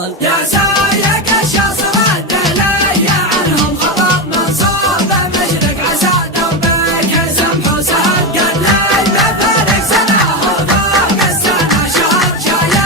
وصل. يا سايق الشاصر الدلي عنهم خبر منصوب مشرق عسى دربك سمح وسهل. قد لي بفارق سنة وفوق السنة شهر شايل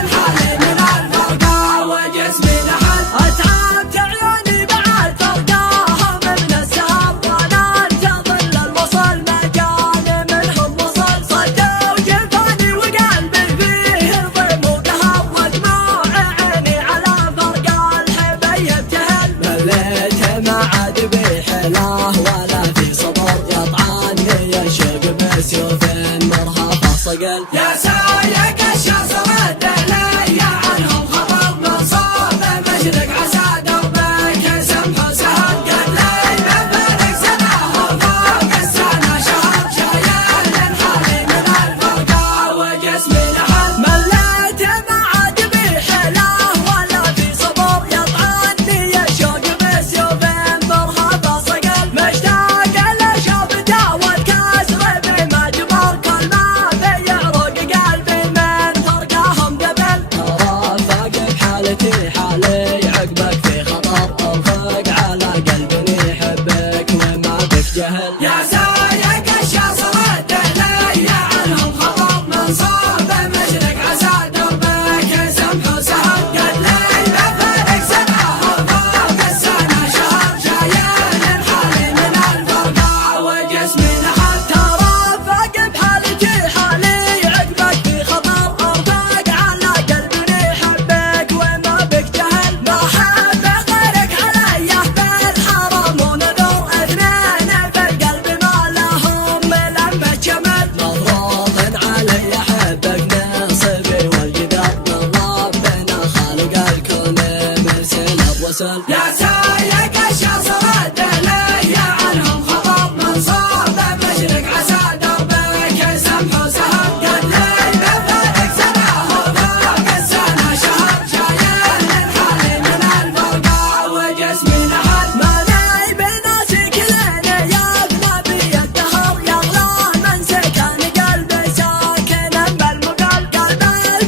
الحالي من الفرقة وجسمي نحل. اتعبت عيوني بعد فرقاهم من السهر وانا تظل الوصل مجاني منهم وصل. صدوا جفاني وقلبي فيه ضيم وقهر ودموع عيني على فرق الحبي ابتهل. مليت ما عاد بحلاه ولا في صبر يطعني الشوق بسيوف مرهفه صقل. يا سايق الشاصر الدلي عنهم خبر منصوب مشرق عسى دربك سمح وسهل. قد لي بفارق سنة وفوق السنة شهر شايل الحالي من الفرقة وجسمي نحل. مليت ما عاد بحلاه ولا في صبر يطعني الشوق بسيوف مرهفه صقل. مشتاق لشوفته والكسر بما جبر كل ما في يعرق قلبي من فرقاهم قبل. ترافق بحالتي حالي عقبك في خطر ارفق على قلبي يحبك وما بك جهل. يا سايق الشاصر الدلي عنهم خبر منصوب مشرق عسى دربك سمح وسهل. قد لي بفارق سنة وفوق السنة شهر شايل الحالي من الفرقة وجسمي نحل. ترافق بحالتي حالي عقبك في خطر ارفق على قلبي يحبك وما بك جهل. ما حب غيرك علي بالحرم ونذر اثنين في القلب ما لهم لمة جمل. مفروض علي احبك نصبي والقدر من ربنا خالق الكون مرسل بوصل. يا سايق الشاصر الدلي عنهم خبر منصوب مشرق عسى دربك سمح وسهل. قد لي بفارق سنة وفوق السنة شهر شايل الحالي من الفرقة وجسمي نحل. ما لي بناسي كلين يغلى بي الدهر يغلى من سكن قلبي ساكنا بالمقال. قلب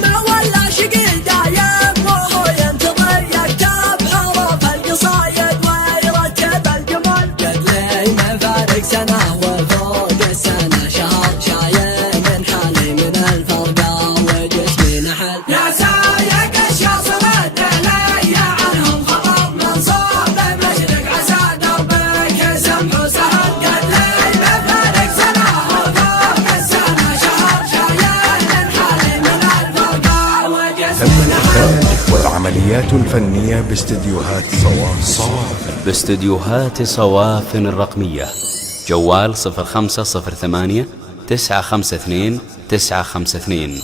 المولى شقي دايم وهو ينتظر يكتب حروف القصايد ويرتب الجمل. قد لي مفارق سنة وفوق السنة شهر شايل من حالي من الفرقة وجسمي نحل. يا سايق الشاصر الدلي عنهم خبر منصوب مشرق عسى دربك سمح وسهل. قد لي بفارق سنة وفوق السنة شهر شايل الحالي من الفرقة وجسمي تم نحل. الإخراج والعمليات الفنية باستديوهات باستديوهات صوافن الرقمية. جوال 0508 952 952.